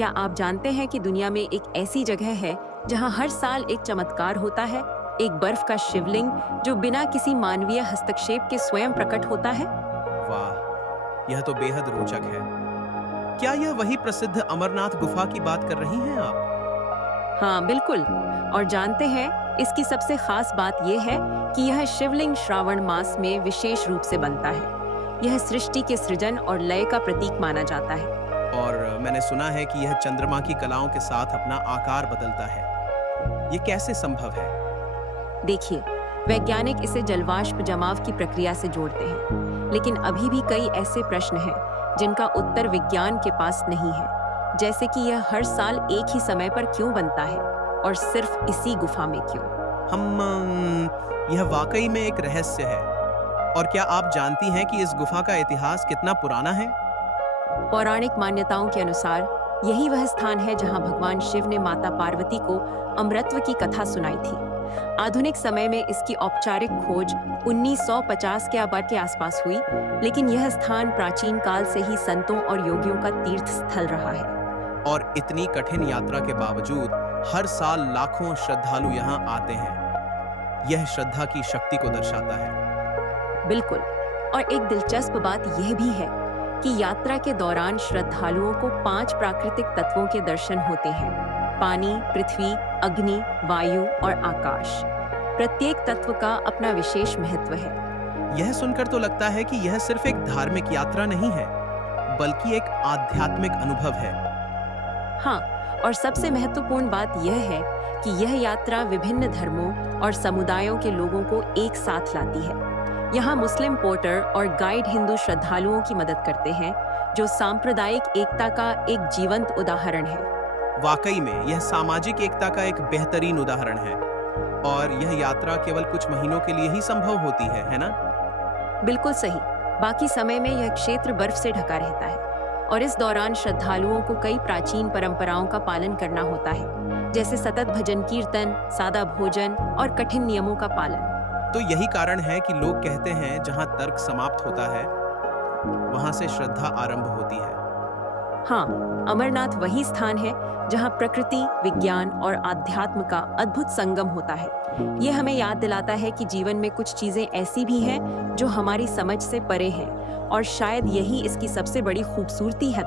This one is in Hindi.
क्या आप जानते हैं कि दुनिया में एक ऐसी जगह है जहां हर साल एक चमत्कार होता है? एक बर्फ का शिवलिंग जो बिना किसी मानवीय हस्तक्षेप के स्वयं प्रकट होता है। वाह, यह तो बेहद रोचक है। क्या यह वही प्रसिद्ध अमरनाथ गुफा की बात कर रही हैं आप? हाँ बिल्कुल। और जानते हैं इसकी सबसे खास बात यह है कि यह शिवलिंग श्रावण मास में विशेष रूप से बनता है। यह सृष्टि के सृजन और लय का प्रतीक माना जाता है। और मैंने सुना है कि यह चंद्रमा की कलाओं के साथ अपना आकार बदलता है। ये कैसे संभव है? देखिए, वैज्ञानिक इसे जलवाष्प जमाव की प्रक्रिया से जोड़ते हैं, लेकिन अभी भी कई ऐसे प्रश्न हैं जिनका उत्तर विज्ञान के पास नहीं है। जैसे कि यह हर साल एक ही समय पर क्यों बनता है और सिर्फ इसी गुफा में क्यों। यह वाकई में एक रहस्य है। और क्या आप जानती हैं कि इस गुफा का इतिहास कितना पुराना है? पौराणिक मान्यताओं के अनुसार यही वह स्थान है जहां भगवान शिव ने माता पार्वती को अमृतत्व की कथा सुनाई थी। आधुनिक समय में इसकी औपचारिक खोज 1950 के आबाद के आसपास हुई, लेकिन यह स्थान प्राचीन काल से ही संतों और योगियों का तीर्थ स्थल रहा है। और इतनी कठिन यात्रा के बावजूद हर साल लाखों श्रद्धालु यहाँ आते हैं। यह श्रद्धा की शक्ति को दर्शाता है। बिल्कुल। और एक दिलचस्प बात यह भी है कि यात्रा के दौरान श्रद्धालुओं को 5 प्राकृतिक तत्वों के दर्शन होते हैं: पानी, पृथ्वी, अग्नि, वायु और आकाश। प्रत्येक तत्व का अपना विशेष महत्व है। यह सुनकर तो लगता है कि यह सिर्फ एक धार्मिक यात्रा नहीं है, बल्कि एक आध्यात्मिक अनुभव है। हाँ, और सबसे महत्वपूर्ण बात यह है कि यह यात्रा विभिन्न धर्मों और समुदायों के लोगों को एक साथ लाती है। यहाँ मुस्लिम पोर्टर और गाइड हिंदू श्रद्धालुओं की मदद करते हैं, जो सांप्रदायिक एकता का एक जीवंत उदाहरण है। वाकई में यह सामाजिक एकता का एक बेहतरीन उदाहरण है। और यह यात्रा केवल कुछ महीनों के लिए ही संभव होती है ना? बिल्कुल सही। बाकी समय में यह क्षेत्र बर्फ से ढका रहता है और इस दौरान श्रद्धालुओं को कई प्राचीन परंपराओं का पालन करना होता है, जैसे सतत भजन कीर्तन, सादा भोजन और कठिन नियमों का पालन। तो यही कारण है कि लोग कहते हैं जहां तर्क समाप्त होता है, वहां से श्रद्धा आरंभ होती है। हाँ, अमरनाथ वही स्थान है जहाँ प्रकृति, विज्ञान और आध्यात्म का अद्भुत संगम होता है। ये हमें याद दिलाता है कि जीवन में कुछ चीजें ऐसी भी हैं जो हमारी समझ से परे हैं, और शायद यही इसकी सबसे बड़ी खूबसूरती है।